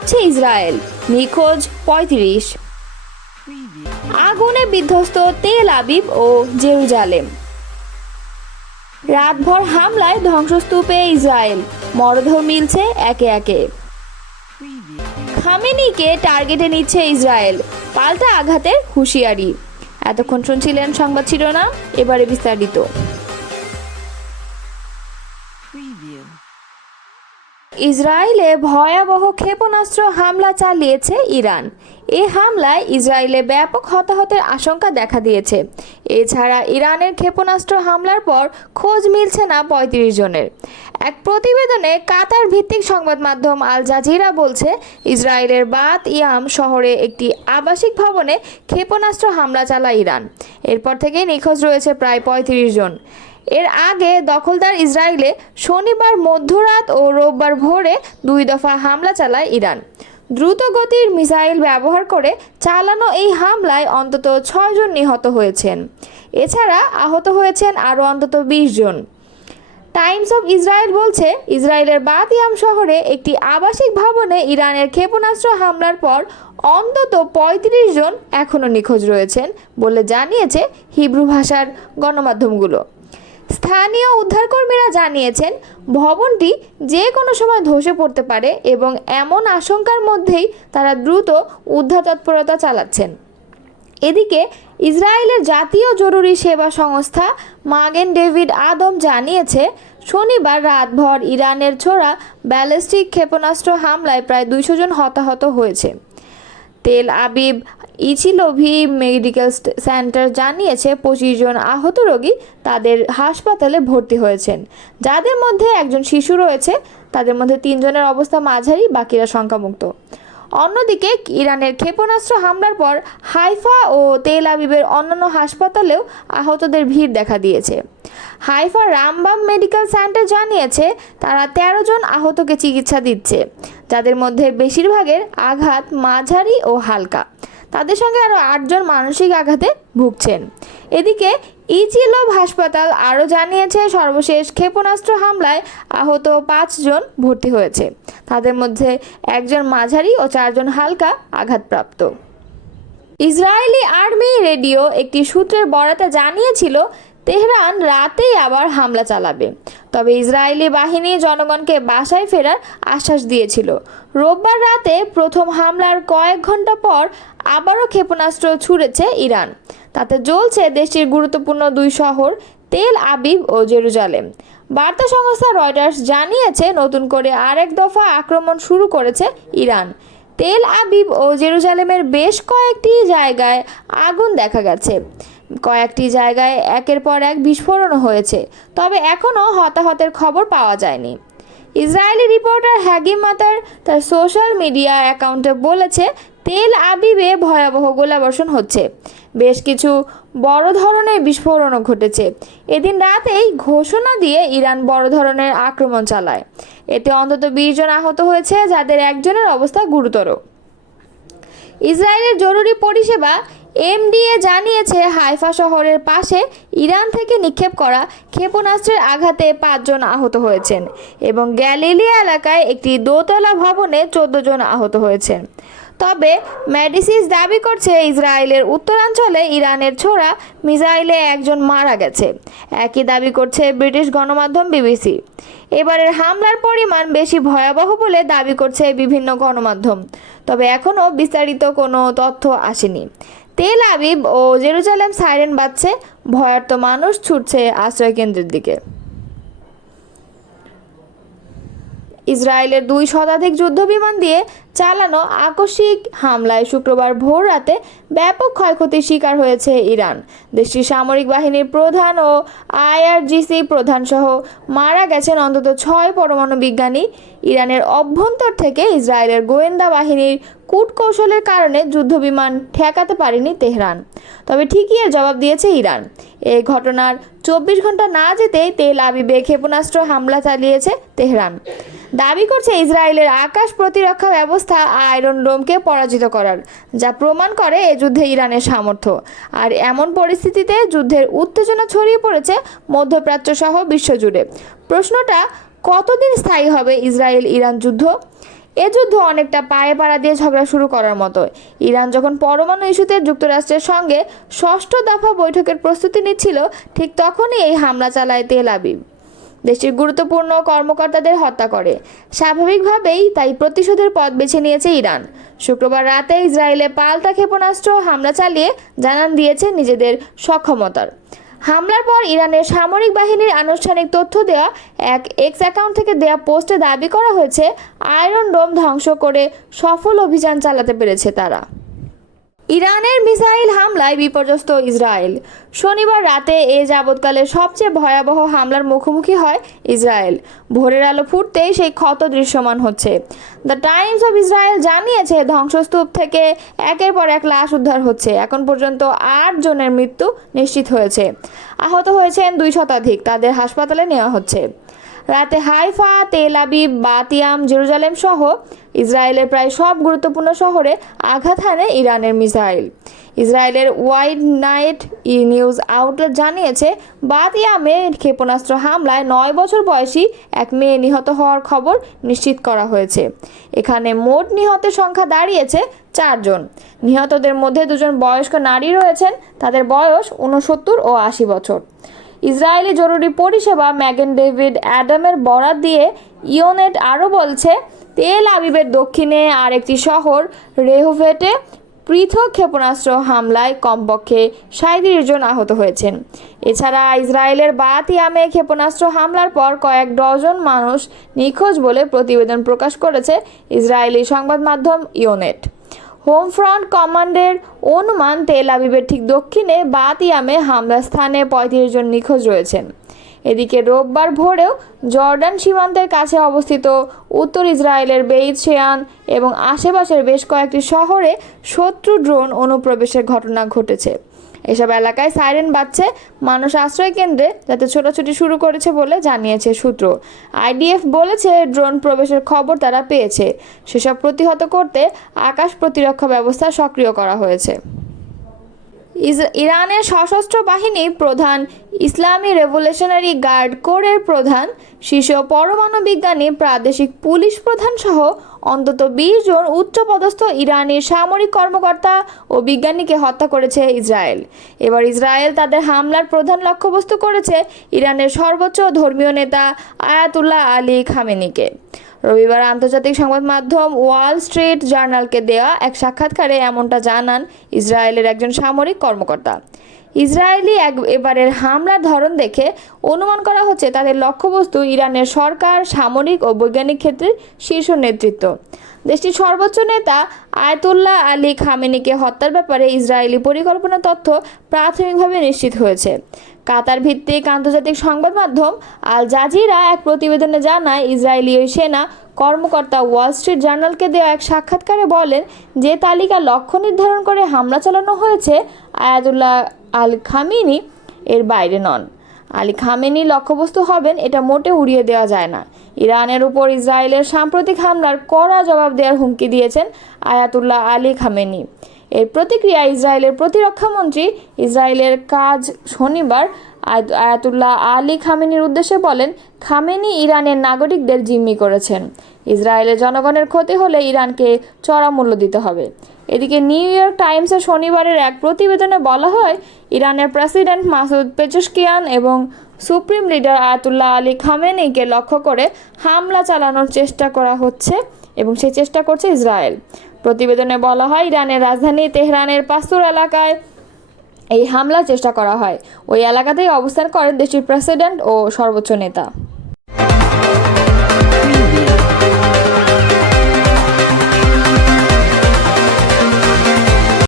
কাঁপছে ইসরায়েল, নিখোঁজ ৩৫। আগুনে বিধ্বস্ত তেল আবিব ও জেরুজালেম। রাতভর হামলায় ধ্বংসস্তূপে ইসরায়েল, মরদেহ মিলছে একে একে। খামেনিকে টার্গেটে নিচ্ছে ইসরায়েল, পাল্টা আঘাতের হুঁশিয়ারি। এতক্ষণ শুনছিলেন সংবাদ শিরোনাম, এবারে বিস্তারিত। ইসরায়েলে ভয়াবহ ক্ষেপণাস্ত্র হামলা চালিয়েছে ইরান। এই হামলায় ইসরায়েলে ব্যাপক হতাহতের আশঙ্কা দেখা দিয়েছে। এছাড়া ইরানের ক্ষেপণাস্ত্র হামলার পর খোঁজ মিলছে না ৩৫ জনের। এক প্রতিবেদনে কাতার ভিত্তিক সংবাদ মাধ্যম আল জাজিরা বলছে, ইসরায়েলের বাত ইয়াম শহরে একটি আবাসিক ভবনে ক্ষেপণাস্ত্র হামলা চালায় ইরান। এরপর থেকেই নিখোঁজ রয়েছে প্রায় ৩৫ জন। এর আগে দখলদার ইসরায়েলে শনিবার মধ্যরাত ও রোববার ভোরে ২ দফা হামলা চালায় ইরান। দ্রুত গতির মিসাইল ব্যবহার করে চালানো এই হামলায় অন্তত ৬ জন নিহত হয়েছেন। এছাড়া আহত হয়েছেন আরও অন্তত ২০ জন। টাইমস অফ ইসরায়েল বলছে, ইসরায়েলের বাত ইয়াম শহরে একটি আবাসিক ভবনে ইরানের ক্ষেপণাস্ত্র হামলার পর অন্তত ৩৫ জন এখনও নিখোঁজ রয়েছেন বলে জানিয়েছে হিব্রু ভাষার গণমাধ্যমগুলো। স্থানীয় উদ্ধারকর্মীরা জানিয়েছেন, ভবনটি যে কোনো সময় ধসে পড়তে পারে এবং এমন আশঙ্কার মধ্যেই তারা দ্রুত উদ্ধার তৎপরতা চালাচ্ছেন। এদিকে ইসরায়েলের জাতীয় জরুরি সেবা সংস্থা মাগেন ডেভিড আদম জানিয়েছে, শনিবার রাতভর ইরানের ছোড়া ব্যালিস্টিক ক্ষেপণাস্ত্র হামলায় প্রায় ২০০ জন হতাহত হয়েছে। তেল আবিব ইচিলোভি মেডিকেল সেন্টার জানিয়েছে ২৫ জন আহত রোগী তাদের হাসপাতালে ভর্তি হয়েছেন, যাদের মধ্যে একজন শিশু রয়েছে। তাদের মধ্যে ৩ জনের অবস্থা মাঝারি, বাকিরা শঙ্কামুক্ত। অন্যদিকে ইরানের ক্ষেপণাস্ত্র হামলার পর হাইফা ও তেল আবিবের অন্যান্য হাসপাতালেও আহতদের ভিড় দেখা দিয়েছে। হাইফা রামবাম মেডিকেল সেন্টার জানিয়েছে, তারা ১৩ জন আহতকে চিকিৎসা দিচ্ছে, যাদের মধ্যে বেশিরভাগের আঘাত মাঝারি ও হালকা। তাদের সঙ্গে আরও ৮ জন মানসিক আঘাতে ভুগছেন। এদিকে ইচিলোভ হাসপাতাল আরও জানিয়েছে, সর্বশেষ ক্ষেপণাস্ত্র হামলায় আহত ৫ জন ভর্তি হয়েছে। তাদের মধ্যে ১ জন মাঝারি ও ৪ জন হালকা আঘাতপ্রাপ্ত। ইসরায়েলি আর্মি রেডিও একটি সূত্রের বরাতে জানিয়েছিল, তেহরান রাতেই আবার হামলা চালাবে। তবে ইসরায়েলি বাহিনী জনগণকে বাসায় ফেরার আশ্বাস দিয়েছিল। রোববার রাতে প্রথম হামলার কয়েক ঘন্টা পর আবারও ক্ষেপণাস্ত্র ছুড়েছে ইরান। তাতে জ্বলছে দেশটির গুরুত্বপূর্ণ ২ শহর তেল আবিব ও জেরুজালেম। বার্তা সংস্থা রয়টার্স জানিয়েছে, নতুন করে আরেক দফা আক্রমণ শুরু করেছে ইরান। তেল আবিব ও জেরুজালেমের বেশ কয়েকটি জায়গায় আগুন দেখা গেছে। কয়েকটি জায়গায় একের পর এক বিস্ফোরণও হয়েছে, তবে এখনও হতাহতের খবর পাওয়া যায়নি। ইসরায়েলি রিপোর্টার হাগিম মাতার তার সোশ্যাল মিডিয়া অ্যাকাউন্টে বলেছে, তেল আবিবে ভয়াবহ গোলাবর্ষণ হচ্ছে। বেশ কিছু বড় ধরনের বিস্ফোরণও ঘটেছে। এদিন রাতেই ঘোষণা দিয়ে ইরান বড় ধরনের আক্রমণ চালায়। এতে অন্তত ২০ জন আহত হয়েছে, যাদের একজনের অবস্থা গুরুতর। ইসরায়েলের জরুরি পরিষেবা এমডিএ জানিয়েছে, হাইফা শহরের পাশে ইরান থেকে নিক্ষেপ করা ক্ষেপণাস্ত্রের আঘাতে ৫ জন আহত হয়েছেন এবং গ্যালিলিয়া এলাকায় একটি দোতলা ভবনে ১৪ জন আহত হয়েছেন। তবে মেডিসিস দাবি করছে, ইসরায়েলের উত্তরাঞ্চলে ইরানের ছোড়া মিসাইলে ১ জন মারা গেছে। একই দাবি করছে ব্রিটিশ গণমাধ্যম বিবিসি। এবারের হামলার পরিমাণ বেশি ভয়াবহ বলে দাবি করছে বিভিন্ন গণমাধ্যম, তবে এখনও বিস্তারিত কোনো তথ্য আসেনি। তেল আবিব ও জেরুজালেম সাইরেন বাজছে, ভয়ার্ত মানুষ ছুটছে আশ্রয়কেন্দ্রের দিকে। ইসরায়েলের ২ শতাধিক যুদ্ধবিমান দিয়ে চালানো আকস্মিক হামলায় শুক্রবার ভোর রাতে ব্যাপক ক্ষয়ক্ষতির শিকার হয়েছে ইরান। দেশটির সামরিক বাহিনীর প্রধান ও আইআরজিসি প্রধানসহ মারা গেছেন অন্তত ৬ পরমাণু বিজ্ঞানী। ইরানের অভ্যন্তর থেকে ইসরায়েলের গোয়েন্দা বাহিনীর কূটকৌশলের কারণে যুদ্ধবিমান ঠেকাতে পারেনি তেহরান, তবে ঠিকই এর জবাব দিয়েছে ইরান। এই ঘটনার ২৪ ঘন্টা না যেতেই তেল আবিবে ক্ষেপণাস্ত্র হামলা চালিয়েছে তেহরান। দাবি করছে ইসরায়েলের আকাশ প্রতিরক্ষা ব্যবস্থা আয়রন ডোমকে পরাজিত করার, যা প্রমাণ করে এ যুদ্ধে ইরানের সামর্থ্য। আর এমন পরিস্থিতিতে যুদ্ধের উত্তেজনা ছড়িয়ে পড়েছে মধ্যপ্রাচ্য সহ বিশ্বজুড়ে। প্রশ্নটা, কতদিন স্থায়ী হবে ইসরায়েল ইরান যুদ্ধ? এ যুদ্ধ অনেকটা পায়ে পাড়া দিয়ে ঝগড়া শুরু করার মতো। ইরান যখন পরমাণু ইস্যুতে যুক্তরাষ্ট্রের সঙ্গে ষষ্ঠ দফা বৈঠকের প্রস্তুতি নিচ্ছিল, ঠিক তখনই এই হামলা চালায় তেল আবিব। দেশটির গুরুত্বপূর্ণ কর্মকর্তাদের হত্যা করে। স্বাভাবিকভাবেই তাই প্রতিশোধের পথ বেছে নিয়েছে ইরান। শুক্রবার রাতে ইসরায়েলে পাল্টা ক্ষেপণাস্ত্র হামলা চালিয়ে জানান দিয়েছে নিজেদের সক্ষমতার। হামলার পর ইরানের সামরিক বাহিনীর আনুষ্ঠানিক তথ্য দেওয়া এক এক্স অ্যাকাউন্ট থেকে দেওয়া পোস্টে দাবি করা হয়েছে, আয়রন ডোম ধ্বংস করে সফল অভিযান চালাতে পেরেছে তারা। ইরানের মিসাইল হামলায় বিপর্যস্ত ইসরায়েল। শনিবার রাতে এ যাবৎকালের সবচেয়ে ভয়াবহ হামলার মুখোমুখি হয় ইসরায়েল। ভোরের আলো ফুটতেই সেই ক্ষত দৃশ্যমান হচ্ছে। দ্য টাইমস অফ ইসরায়েল জানিয়েছে, ধ্বংসস্তূপ থেকে একের পর এক লাশ উদ্ধার হচ্ছে। এখন পর্যন্ত 8 জনের মৃত্যু নিশ্চিত হয়েছে। আহত হয়েছেন 2 শতাধিক। তাদের হাসপাতালে নেওয়া হচ্ছে। রাতে হাইফা, তেল আবিব, বাতিয়াম, জেরুজালেম সহ ইসরায়েলের প্রায় সব গুরুত্বপূর্ণ শহরে আঘাত হানে ইরানের মিসাইল। ইসরায়েলের ওয়াইড নাইট নিউজ আউটলেট জানিয়েছে, বাতিয়ামে ক্ষেপণাস্ত্র হামলায় 9 বছর বয়সী এক মেয়ে নিহত হওয়ার খবর নিশ্চিত করা হয়েছে। এখানে মোট নিহতের সংখ্যা দাঁড়িয়েছে 4 জন। নিহতদের মধ্যে 2 জন বয়স্ক নারী রয়েছেন। তাদের বয়স 69 ও 80 বছর। ইসরায়েলি জরুরি পরিষেবা ম্যাগেন ডেভিড অ্যাডামের বরাত দিয়ে ইওনেট আরও বলছে, তেল আবিবের দক্ষিণে আরেকটি শহর রেহোভেটে পৃথক ক্ষেপণাস্ত্র হামলায় কমপক্ষে 37 জন আহত হয়েছেন। এছাড়া ইসরায়েলের বাতিয়ামে ক্ষেপণাস্ত্র হামলার পর কয়েক ডজন মানুষ নিখোঁজ বলে প্রতিবেদন প্রকাশ করেছে ইসরায়েলি সংবাদ মাধ্যম ইওনেট। হোম ফ্রন্ট কমান্ডের অনুমান, তেল আবিবের ঠিক দক্ষিণে বাতিয়ামে হামলার স্থানে 35 জন নিখোঁজ রয়েছেন। এদিকে রোববার ভোরেও জর্ডান সীমান্তের কাছে অবস্থিত উত্তর ইসরায়েলের বেইত শেয়ান এবং আশেপাশের বেশ কয়েকটি শহরে শত্রু ড্রোন অনুপ্রবেশের ঘটনা ঘটেছে। এসব এলাকায় সাইরেন বাজছে। মানুষ আশ্রয় কেন্দ্রে যাতে ছোটাছুটি শুরু করেছে বলে জানিয়েছে সূত্র। আইডিএফ বলেছে, ড্রোন প্রবেশের খবর তারা পেয়েছে। সেসব প্রতিহত করতে আকাশ প্রতিরক্ষা ব্যবস্থা সক্রিয় করা হয়েছে। ইরানের সশস্ত্র বাহিনী প্রধান, ইসলামী রেভলিউশনারি গার্ড কোরের প্রধান, শীর্ষ পরমাণু বিজ্ঞানী, প্রাদেশিক পুলিশ প্রধান সহ অন্তত 20 জন উচ্চপদস্থ ইরানি সামরিক কর্মকর্তা ও বিজ্ঞানীকে হত্যা করেছে ইসরায়েল। এবার ইসরায়েল তাদের হামলার প্রধান লক্ষ্যবস্তু করেছে ইরানের সর্বোচ্চ ধর্মীয় নেতা আয়াতুল্লাহ আলী খামেনিকে। রবিবার আন্তর্জাতিক সংবাদ মাধ্যম ওয়াল স্ট্রিট জার্নালকে দেওয়া এক সাক্ষাৎকারে এমনটা জানান ইসরায়েলের একজন সামরিক কর্মকর্তা। ইসরায়েলি এবারের হামলার ধরন দেখে অনুমান করা হচ্ছে তাদের লক্ষ্যবস্তু ইরানের সরকার, সামরিক ও বৈজ্ঞানিক ক্ষেত্রের শীর্ষ নেতৃত্ব। দেশটির সর্বোচ্চ নেতা আয়াতুল্লাহ আলী খামেনিকে হত্যার ব্যাপারে ইসরায়েলি পরিকল্পনা তথ্য প্রাথমিকভাবে নিশ্চিত হয়েছে। কাতার ভিত্তিক আন্তর্জাতিক সংবাদ মাধ্যম আল জাজিরা এক প্রতিবেদনে জানায়, ইসরায়েলি ওই সেনা কর্মকর্তা ওয়াল স্ট্রিট জার্নালকে দেওয়া এক সাক্ষাৎকারে বলেন, যে তালিকা লক্ষ্য নির্ধারণ করে হামলা চালানো হয়েছে, আয়াতুল্লাহ আল খামেনি এর বাইরে নন। আলী খামেনি লক্ষ্যবস্তু হবেন এটা মোটে উড়িয়ে দেওয়া যায় না। ইরানের উপর ইসরায়েলের সাম্প্রতিক হামলার কড়া জবাব দেওয়ার হুমকি দিয়েছেন আয়াতুল্লাহ আলী খামেনি। এর প্রতিক্রিয়া ইসরায়েলের প্রতিরক্ষামন্ত্রী ইসরায়েলের কাজ শনিবার আয়াতুল্লাহ আলী খামেনির উদ্দেশ্যে বলেন, খামেনি ইরানের নাগরিকদের জিম্মি করেছেন। ইসরায়েলের জনগণের ক্ষতি হলে ইরানকে চড়া মূল্য দিতে হবে। এদিকে নিউ ইয়র্ক টাইমসের শনিবারের এক প্রতিবেদনে বলা হয়, ইরানের প্রেসিডেন্ট মাসুদ পেজেশকিয়ান এবং সুপ্রিম লিডার আয়াতুল্লাহ আলী খামেনিকে লক্ষ্য করে হামলা চালানোর চেষ্টা করা হচ্ছে এবং সেই চেষ্টা করছে ইসরায়েল। প্রতিবেদনে বলা হয়, ইরানের রাজধানী তেহরানের পাস্তুর এলাকায় এই হামলার চেষ্টা করা হয়। ওই এলাকাতেই অবস্থান করেন দেশটির প্রেসিডেন্ট ও সর্বোচ্চ নেতা।